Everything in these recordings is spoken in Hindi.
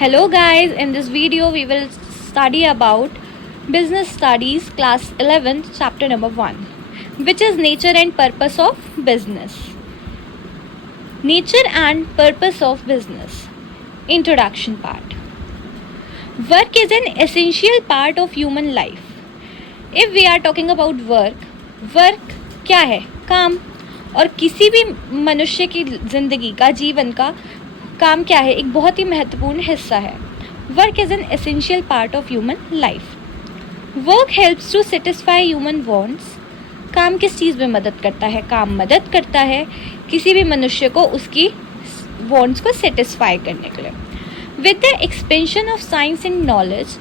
Hello guys, in this video we will study about Business Studies class 11 chapter number 1, which is nature and purpose of business. Nature and purpose of business. Introduction part. Work is an essential part of human life. If we are talking about work क्या है? काम. और किसी भी मनुष्य की ज़िंदगी का, जीवन का काम क्या है? एक बहुत ही महत्वपूर्ण हिस्सा है. Work is an essential part of human life. Work helps to satisfy human wants. काम किस चीज़ में मदद करता है? काम मदद करता है किसी भी मनुष्य को उसकी वांट्स को सेटिस्फाई करने के लिए. With the expansion of science and knowledge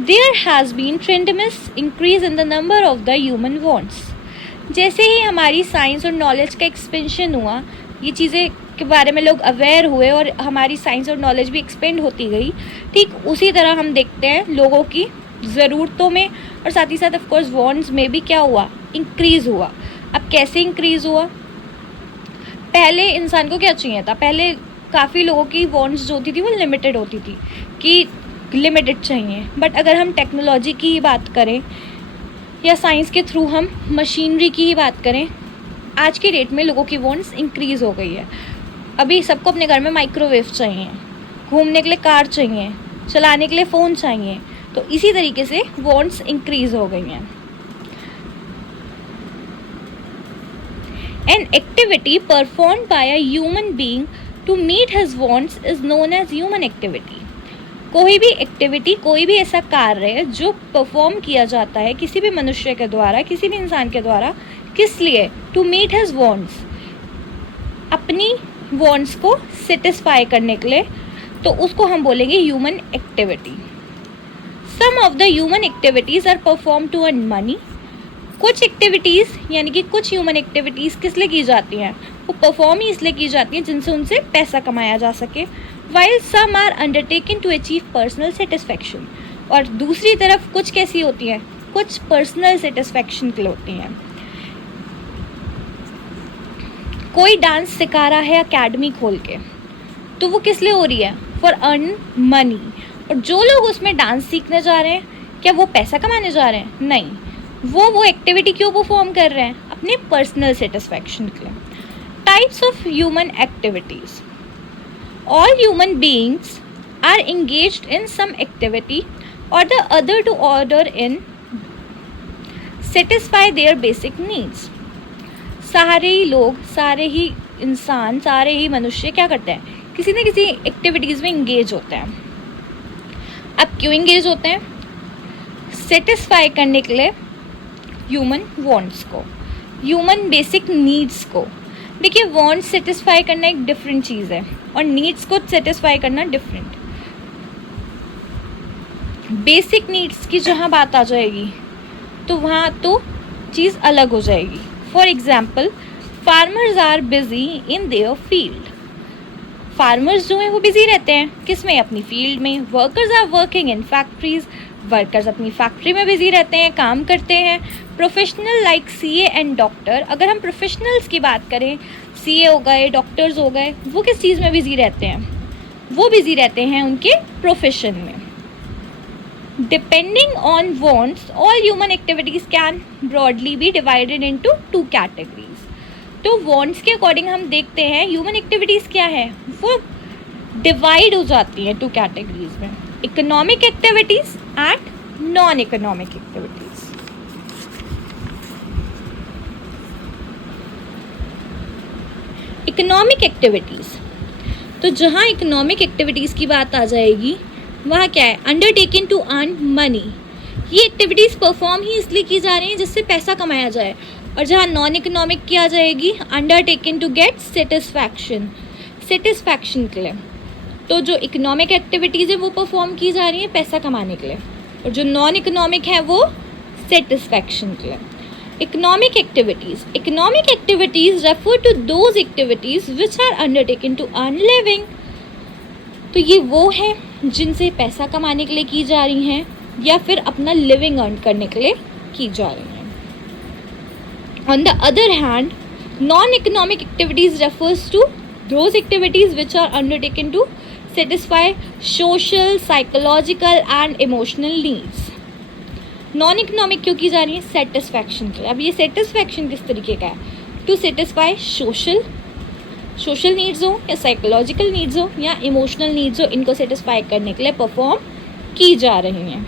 there has been tremendous increase in the number of the human wants. जैसे ही हमारी साइंस और नॉलेज का एक्सपेंशन हुआ, ये चीज़ें के बारे में लोग अवेयर हुए और हमारी साइंस और नॉलेज भी एक्सपेंड होती गई, ठीक उसी तरह हम देखते हैं लोगों की ज़रूरतों में और साथ ही साथ ऑफकोर्स वांट्स में भी क्या हुआ? इंक्रीज़ हुआ. अब कैसे इंक्रीज़ हुआ? पहले इंसान को क्या चाहिए था? पहले काफ़ी लोगों की वांट्स जो होती थी वो लिमिटेड होती थी कि लिमिटेड चाहिए. बट अगर हम टेक्नोलॉजी की ही बात करें या साइंस के थ्रू हम मशीनरी की ही बात करें, आज के डेट में लोगों की वांट्स इंक्रीज़ हो गई है. अभी सबको अपने घर में माइक्रोवेव चाहिए, घूमने के लिए कार चाहिए, चलाने के लिए फ़ोन चाहिए. तो इसी तरीके से वांट्स इंक्रीज़ हो गई हैं. An activity performed by a human being to meet his wants is known as human activity. कोई भी एक्टिविटी, कोई भी ऐसा कार्य जो परफॉर्म किया जाता है किसी भी मनुष्य के द्वारा, किसी भी इंसान के द्वारा, किस लिए? टू मीट हिज वांट्स, अपनी वांट्स को सेटिस्फाई करने के लिए, तो उसको हम बोलेंगे human activity. Some of the human activities are perform to earn money. कुछ एक्टिविटीज़ यानी कि कुछ ह्यूमन एक्टिविटीज़ किस लिए की जाती हैं? वो परफॉर्म ही इसलिए की जाती हैं जिनसे उनसे पैसा कमाया जा सके. While some are undertaken to achieve personal satisfaction. और दूसरी तरफ कुछ कैसी होती हैं? कुछ पर्सनल सेटिस्फैक्शन के लिए होती हैं. कोई डांस सिखा रहा है अकेडमी खोल के, तो वो किस लिए हो रही है? For earn money. और जो लोग उसमें डांस सीखने जा रहे हैं, क्या वो पैसा कमाने जा रहे हैं? नहीं. वो एक्टिविटी क्यों परफॉर्म कर रहे हैं? अपने पर्सनल सेटिस्फैक्शन के लिए. Types of human activities. All human beings are engaged in some activity or the other to order in satisfy their basic needs. सारे ही लोग, सारे ही इंसान, सारे ही मनुष्य क्या करते हैं? किसी न किसी एक्टिविटीज़ में इंगेज होते हैं. अब क्यों इंगेज होते हैं? सेटिस्फाई करने के लिए ह्यूमन वांट्स को, ह्यूमन बेसिक नीड्स को. देखिए, वांट्स सेटिस्फाई करना एक डिफरेंट चीज़ है और नीड्स को सेटिस्फाई करना डिफरेंट. बेसिक नीड्स की जहाँ बात आ जाएगी तो वहाँ तो चीज़ अलग हो जाएगी. For example, farmers are busy in their field. Farmers जो हैं वो बिजी रहते हैं किस में? अपनी फील्ड में. Workers are working in factories. Workers अपनी फैक्ट्री में बिजी रहते हैं, काम करते हैं. Professional like CA and doctor. अगर हम प्रोफेशनल्स की बात करें, सीए हो गए, डॉक्टर्स हो गए, वो किस चीज़ में बिजी रहते हैं? वो बिजी रहते हैं उनके प्रोफेशन में. Depending on wants, all human activities can broadly be divided into two categories. तो wants के अकॉर्डिंग हम देखते हैं ह्यूमन एक्टिविटीज़ क्या है, वो डिवाइड हो जाती हैं टू कैटेगरीज में. Economic activities and non economic activities. Economic activities, तो जहाँ इकोनॉमिक एक्टिविटीज़ की बात आ जाएगी वहाँ क्या है? Undertaken to earn money. ये एक्टिविटीज़ परफॉर्म ही इसलिए की जा रही हैं जिससे पैसा कमाया जाए. और जहाँ नॉन इकोनॉमिक की आ जाएगी, undertaken to get satisfaction, satisfaction के लिए. तो जो इकोनॉमिक एक्टिविटीज़ है वो परफॉर्म की जा रही हैं पैसा कमाने के लिए, और जो नॉन इकोनॉमिक है वो सेटिस्फैक्शन के लिए. Economic activities refer to those activities which are undertaken to earn living. तो ये वो हैं जिनसे पैसा कमाने के लिए की जा रही हैं या फिर अपना लिविंग अर्न करने के लिए की जा रही हैं. On the other hand, non economic activities refers to those activities which are undertaken to satisfy social, psychological and emotional needs. Non economic क्यों की जा रही है? सेटिस्फैक्शन के लिए। अब ये सेटिस्फैक्शन किस तरीके का है? टू सेटिस्फाई सोशल नीड्स हो या साइकोलॉजिकल नीड्स हो या इमोशनल नीड्स हो, इनको सेटिस्फाई करने के लिए परफॉर्म की जा रही हैं।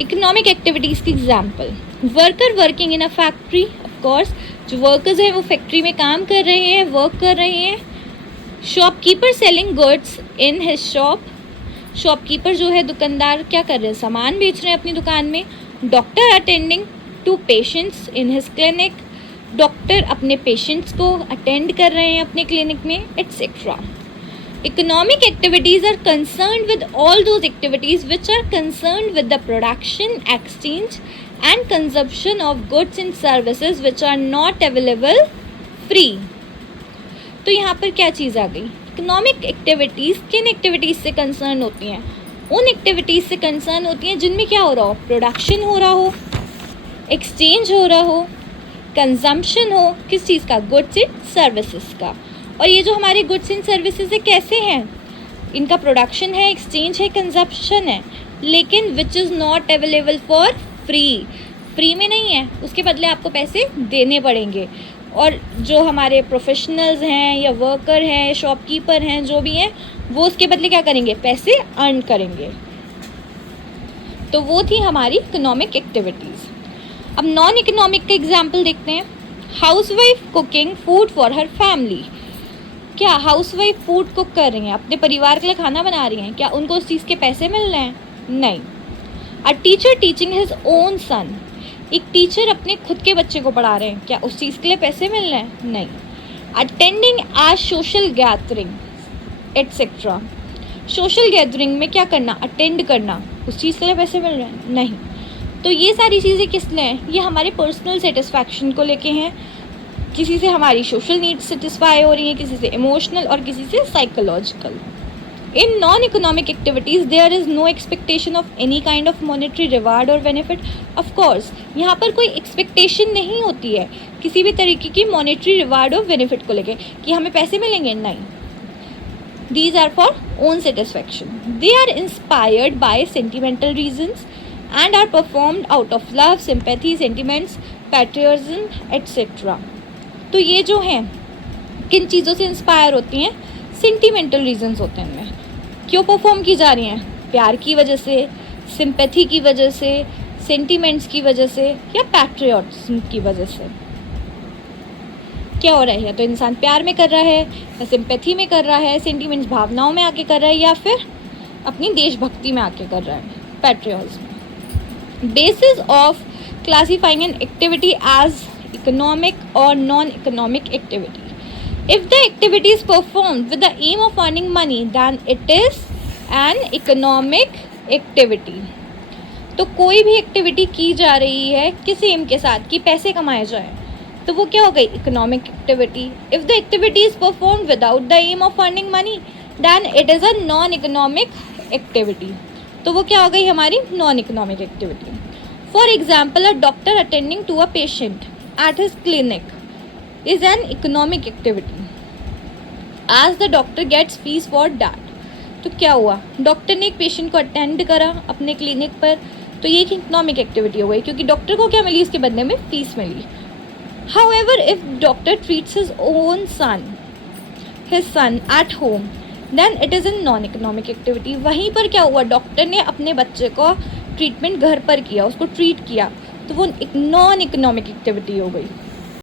इकोनॉमिक एक्टिविटीज़ की example, worker working in a factory, of course जो वर्कर्स हैं वो फैक्ट्री में काम कर रहे हैं, वर्क कर रहे हैं। Shopkeeper selling goods in his shop, shopkeeper जो है दुकानदार क्या कर रहे हैं? सामान बेच रहे हैं अपनी दुकान में। Doctor attending to patients in his clinic, doctor अपने पेशेंट्स को अटेंड कर रहे हैं अपने क्लिनिक में, etcetera. Economic activities are concerned with all those activities which are concerned with the production, exchange and consumption of goods and services which are not available free. तो यहाँ पर क्या चीज़ आ गई? इकोनॉमिक एक्टिविटीज़ किन एक्टिविटीज़ से कंसर्न होती हैं? उन एक्टिविटीज़ से कंसर्न होती हैं जिनमें क्या हो रहा हो? प्रोडक्शन हो रहा हो, एक्सचेंज हो रहा हो, कंजम्पशन हो, किस चीज़ का? गुड्स एंड सर्विसेज का। और ये जो हमारे गुड्स एंड सर्विसेज है कैसे हैं? इनका प्रोडक्शन है, एक्सचेंज है, कंजप्शन है, लेकिन which is not available for free में नहीं है, उसके बदले आपको पैसे देने पड़ेंगे। और जो हमारे प्रोफेशनल्स हैं या वर्कर हैं, शॉपकीपर हैं, जो भी हैं, वो उसके बदले क्या करेंगे? पैसे अर्न करेंगे। तो वो थी हमारी इकोनॉमिक एक्टिविटीज़। अब नॉन इकोनॉमिक का एग्जाम्पल देखते हैं। Housewife cooking food for her family, क्या हाउसवाइफ फूड कुक कर रही हैं, अपने परिवार के लिए खाना बना रही हैं, क्या उनको उस चीज़ के पैसे मिल रहे हैं? नहीं। A teacher teaching his own सन, एक टीचर अपने खुद के बच्चे को पढ़ा रहे हैं, क्या उस चीज़ के लिए पैसे मिल रहे हैं? नहीं। Attending a social gathering etcetera, social gathering में क्या करना? अटेंड करना, उस चीज़ के लिए पैसे मिल रहे हैं? नहीं। तो ये सारी चीज़ें किस लिए हैं? ये हमारे पर्सनल सेटिस्फैक्शन को लेके हैं। किसी से हमारी सोशल नीड्स सेटिस्फाई हो रही हैं, किसी से इमोशनल और किसी से psychological. In non economic activities there is no expectation of any kind of monetary reward और बेनिफिट। ऑफ कोर्स यहाँ पर कोई एक्सपेक्टेशन नहीं होती है किसी भी तरीके की मॉनेटरी रिवार्ड और बेनिफिट को लेके कि हमें पैसे मिलेंगे, नहीं। These are for own satisfaction. They are inspired by sentimental reasons and are performed out of love, sympathy, sentiments, patriotism, etc. तो ये जो हैं किन चीज़ों से इंस्पायर होती हैं? सेंटिमेंटल रीजंस होते हैं इनमें। क्यों परफॉर्म की जा रही हैं? प्यार की वजह से, सिंपैथी की वजह से, सेंटिमेंट्स की वजह से या पैट्रियोटिज्म की वजह से। क्या हो रहा है? या तो इंसान प्यार में कर रहा है, या सिंपैथी में कर रहा है, सेंटिमेंट्स भावनाओं में आके कर रहा है, या फिर अपनी देशभक्ति में आके कर रहा है, patriotism. Basis of classifying an activity as economic or non-economic activity. If the activity is performed with the aim of earning money, then it is an economic activity. तो कोई भी एक्टिविटी की जा रही है किस एम के साथ कि पैसे कमाए जाए, तो वो क्या हो गई? Economic activity. If the activity is performed without the aim of earning money, then it is a non economic activity. तो वो क्या हो गई? हमारी non economic activity. For example, a doctor attending to a patient at his clinic is an economic activity as the doctor gets fees for that. तो क्या हुआ? डॉक्टर ने एक पेशेंट को अटेंड करा अपने क्लिनिक पर, तो ये एक इकोनॉमिक एक्टिविटी हो गई क्योंकि डॉक्टर को क्या मिली? उसके बदले में फीस मिली। However, if doctor treats his own son, his son at home, then it is an non economic activity. वहीं पर क्या हुआ? डॉक्टर ने अपने बच्चे को ट्रीटमेंट घर पर किया, उसको ट्रीट किया, तो वो एक नॉन इकोनॉमिक एक्टिविटी हो गई।